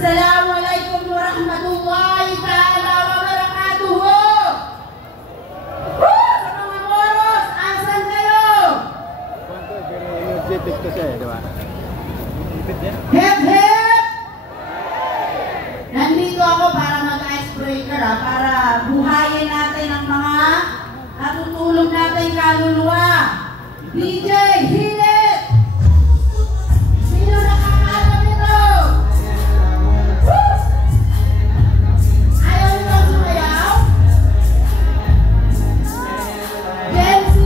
Assalamualaikum warahmatullahi ta'ala wabarakatuhu. Sa mga moros, asan kayo? Hep hep! Nandito ako para mag-icebreaker, para buhayin natin ang mga natutulog natin kaluluwa. DJ, hilit! Sino nakakaalam ito? Ayaw nyo sumayaw? Gen Z!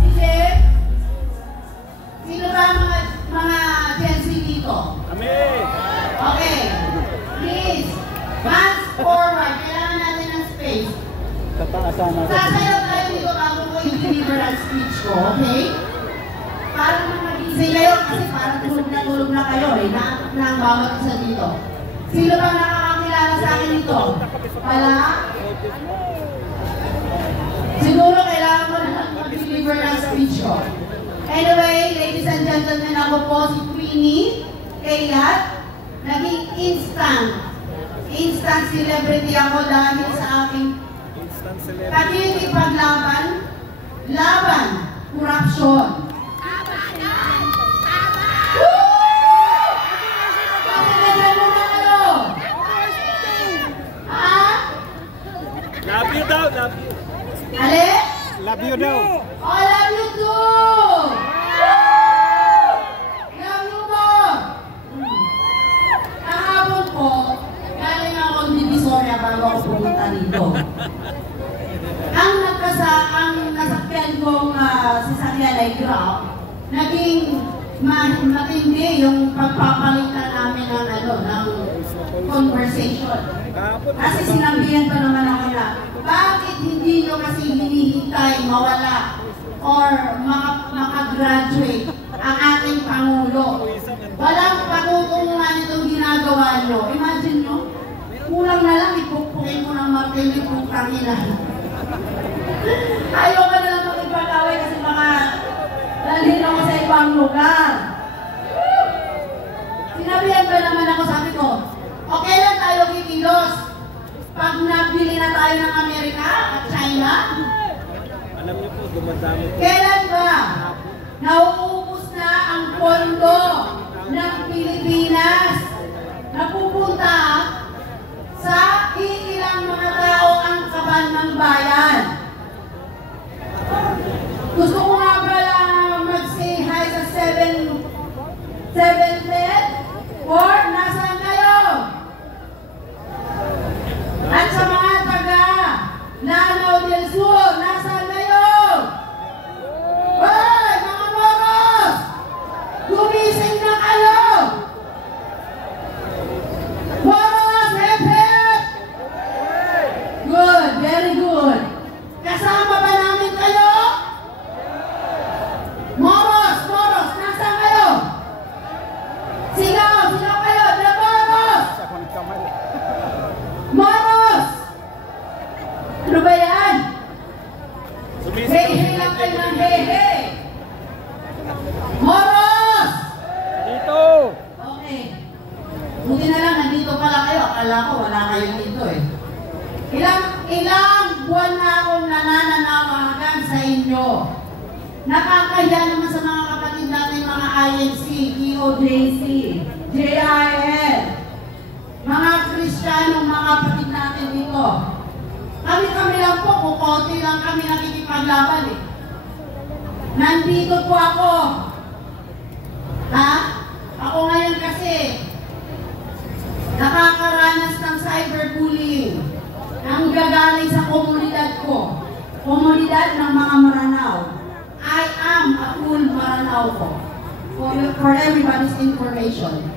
DJ, sino ba mga Gen Z dito? Kami! Okay, please, fast forward. Kailangan natin ng space. Tataasan natin. Sasayaw tayo dito bago ko i-deliver ang speech ko, okay? Para magising kayo kasi parang tulog na kayo eh. Naantok na ang bawat isa dito. Sino bang nakakakilala sa akin dito? Wala? Siguro kailangan ko na mag-deliver ng speech ko. Anyway, ladies and gentlemen, ako po si Queenie Kayat. Naging instant celebrity ako dahil sa aking pagkikipaglaban, laban, korupsyon. Tama na! Tama! Woo! Pakinggan mo na kayo! Ha? Love you daw, love you. Ale? Love you daw. I love you too! Love you more! Kahapon po, galing ako ng Divisoria bago ako pumunta dito. Ang nasakyan kong sasakyan ay Grab, naging matindi yung pagpapalitan namin ng conversation. Kasi sinabihan pa naman ako na, bakit hindi nyo kasi hinihintay mawala or makagraduate ang ating Pangulo? Walang patutungan itong ginagawa nyo. Imagine nyo, kulang na lang ipukpukin ko ng martilyo kung kanina. Ayaw ka na lang makipag-away kasi baka dalhin ako sa ibang lugar. Sinabihan ba naman ako, sabi ko, okay lang tayo kikilos pag nabili na tayo ng Amerika at China? Alam niyo po, dumadami po. Kailan ba nauubos na ang pondo ng Pilipinas na pupunta sa iilang mga tao ang kaban ng bayan? Gusto ko nga pala mag-say hi sa 7th or nasaan kayo? At sa mga taga Lanao del Sur, nasaan kayo? Hoy, mga moros! Gumising na kayo! Moros, hep hep! Good, very good. Kasama ba namin kayo? Moros, nasaan kayo? Sigaw kayo, the moros! Moros! Ano ba yan? Hey, lang kayo ng hey! Moros! Dito! Okay. Buti na lang, nandito pala kayo. Akala ko wala kayo dito eh. Ilang buwan na akong nanananawagan sa inyo. Nakakahiya naman sa mga kapatid natin, mga INC, DOJC, JIL, mga Kristiyanong mga kapatid natin dito. Kami lang po, kukunti lang kami nakikipaglaban eh. Nandito po ako. Ha? Ako ngayon kasi nakakaranas ng cyberbullying ang gagaling sa komunidad ko. Komunidad ng mga Maranao. I am a full Maranao ko. For everybody's information.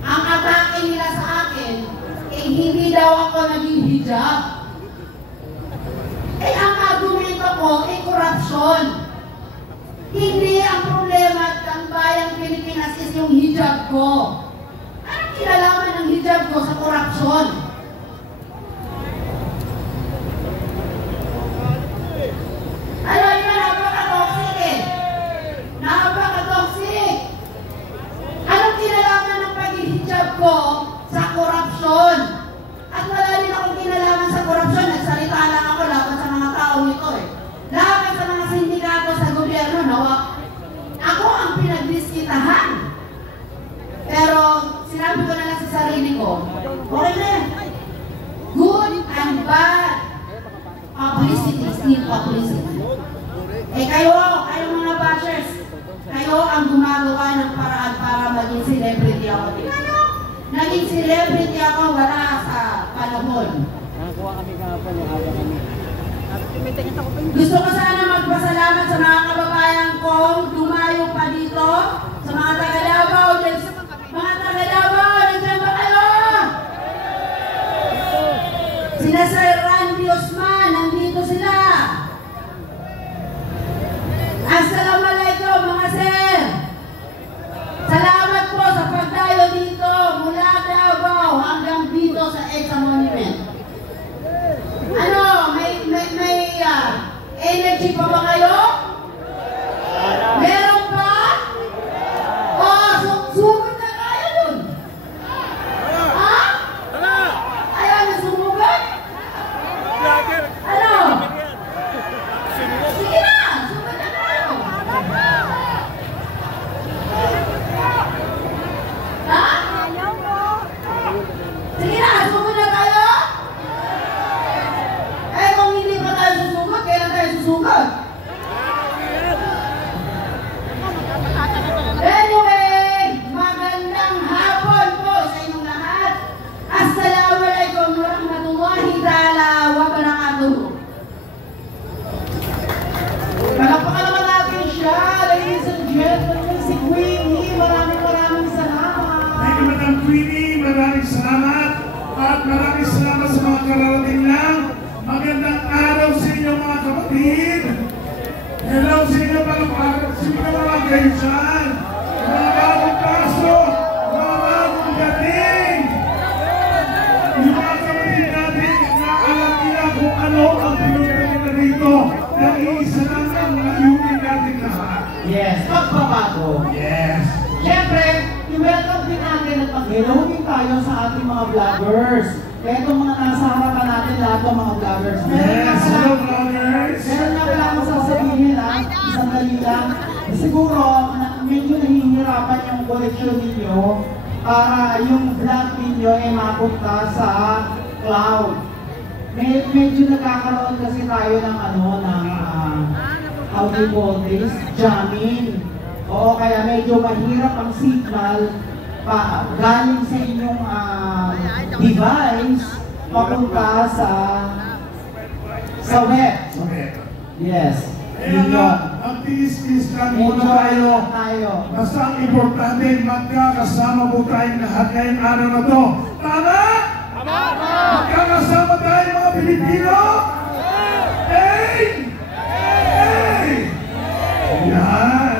Ang atake nila sa akin, hindi daw ako naging hijab. Ang argumento ko, korupsyon. Hindi ang problema at ang bayang Pilipinas is yung hijab ko. Anong kinalaman ng hijab ko sa korupsyon? Alam niyo, napaka-toxic eh. imbitahan. Pero sinabi ko na lang sa sarili ko, okay na yan. Good and bad publicity is still publicity. Eh kayo mga bashers, kayo ang gumagawa ng paraan para maging celebrity ako. Tingnan nyo, naging celebrity ako wala sa panahon. Nakakuha kami kahapon yung haba kami. Gusto ko sana magpasalamat sa mga kababayan kong dumayo pa dito, sa mga taga-Davao, mga taga-Davao, nandiyan ba kayo? Sina Sir Randy Osman, nandito sila. Assalamualaikum mga sir. Salamat po sa pagdayo dito mula Davao hanggang dito sa EDSA Monument. Ano, may energy pa ba kayo? Meron pa? Sumugod na kayo dun. Ha? Ayaw na sumugod? Ano? Sige na, sumugod na kayo. Ha? Sige na, sumugod na kayo? Eh, kung hindi pa tayo susugod, kailan tayo susugod? Anyway, magandang hapon po sa inyong lahat. Assalamualaikum warahmatullahi ta'ala wabarakatuh. Palakpakan naman natin siya, ladies and gentlemen, si Queenie. Maraming salamat. Thank you, Madam Queenie. Maraming salamat. At maraming salamat sa mga kararating lang. Magandang araw sa inyo mga kapatid. Hello sa inyo palakpakan. Sige na naman kayo dyan. Mga bagong pasok. Mga bagong dating. Yung mga kapatid natin na alam nila kung ano ang pinunta nila dito. Nag-iisa lang ang layunin natin lahat. Yes, pagbabago. Yes. Siyempre, i-welcome din natin at mag-hello din tayo sa ating mga vloggers. Kaya itong mga nasa harapan natin lahat ng mga vloggers. Yes, hello vloggers. Meron nga pala akong sasabihin isang dali lang. Siguro, medyo nahihirapan yung koleksyon ninyo para yung vlog ninyo ay mapunta sa cloud. Medyo nagkakaroon kasi tayo ng how do you call this? Jamming. Oo, kaya medyo mahirap ang signal galing sa inyong device papunta sa web. Yes. Kaya nga, magtiis-tiis lang muna tayo. Basta ang importante, magkakasama po tayong lahat ngayong araw na to. Tama? Tama! Magkakasama tayo mga Pilipino? Hey! Hey! Yan!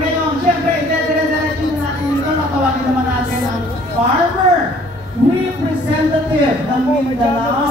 Ngayon, siyempre, dire-diretso natin dito, natawagin naman natin ang farmer representative ng Mindanao.